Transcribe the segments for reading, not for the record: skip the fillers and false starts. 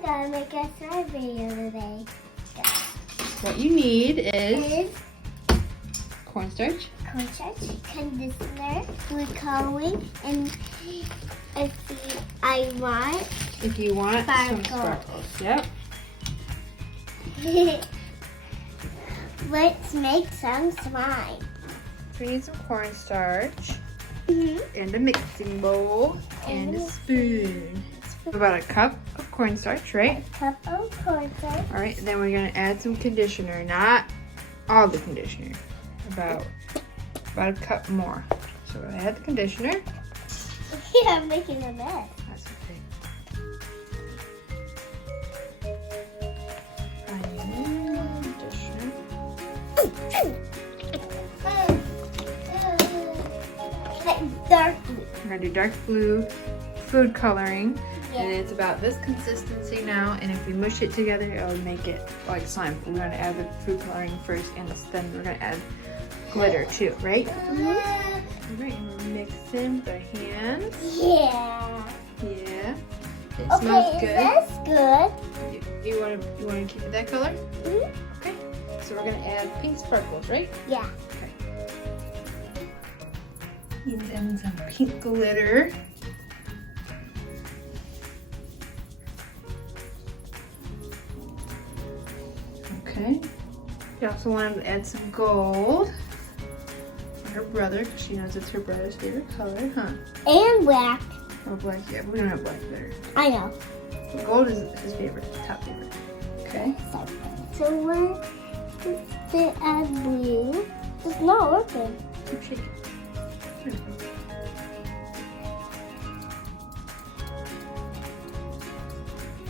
we're gonna make a slime video today. What you need is cornstarch, conditioner, food coloring, and if you want some sparkles. Yep. Let's make some slime. We need some cornstarch and a mixing bowl and a spoon. About a cup of cornstarch, right? A cup of cornstarch. All right, then we're gonna add some conditioner, not all the conditioner, about a cup more. So we're gonna add the conditioner. Yeah, I'm making a mess. That's okay. Dark blue. We're gonna do dark blue food coloring. Yeah. And it's about this consistency now, and if we mush it together, it'll make it like slime. We're gonna add the food coloring first, and then we're gonna add glitter too, right? All right, and we're mixing with our hands. Yeah. Yeah. It Okay, smells is good. this good? You wanna keep it that color? Mm-hmm. Okay. So we're gonna add pink sparkles, right? Yeah. Okay. And then some pink glitter. Okay. We also wanted to add some gold for her brother, because she knows it's her brother's favorite color, huh? And black. Or black, yeah, but we don't have black glitter. I know. But gold is his favorite, top favorite. Okay. So when to add blue, it's not working. Keep shaking. There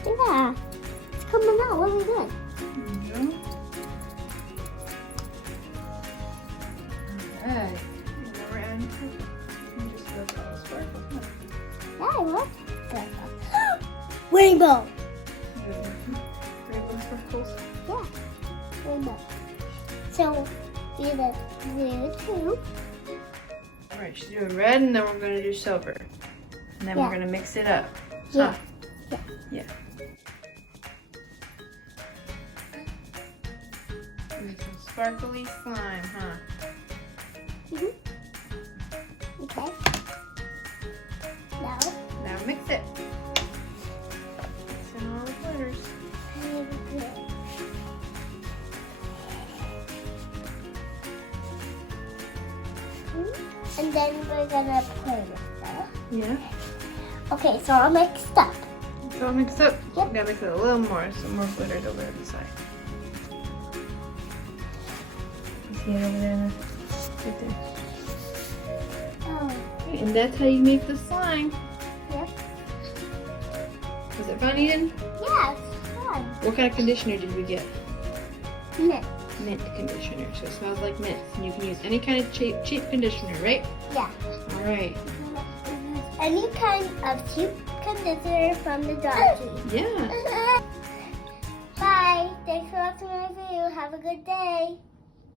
we go. Yeah. It's coming out really good. There we go. Alright. And then we're adding purple. And just a little sparkle, huh? Yeah, I love that. Rainbow. Rainbow sparkles. Yeah. Rainbow. So we did blue too. Alright, she's doing red, and then we're going to do silver. And then we're going to mix it up. Yeah. Huh? Yeah. Make some sparkly slime, huh? Mhm. Okay. Now. Now mix it. Mix in all the glitters. And then we're gonna play with that. Yeah. Okay, so I'll mix it up. It's all mixed up. Yep. We gotta mix it a little more. Some more glitter over on the side. You see it over there? Right there. Oh. Okay, and that's how you make the slime. Yeah. Was it fun, Eden? Yeah, it's fun. What kind of conditioner did we get? Mint. Mint conditioner. So it smells like mint. And you can use any kind of cheap conditioner, right? Yeah. All right. Any kind of cheap conditioner from the Dollar Tree. Yeah. Bye. Thanks for watching my video. Have a good day.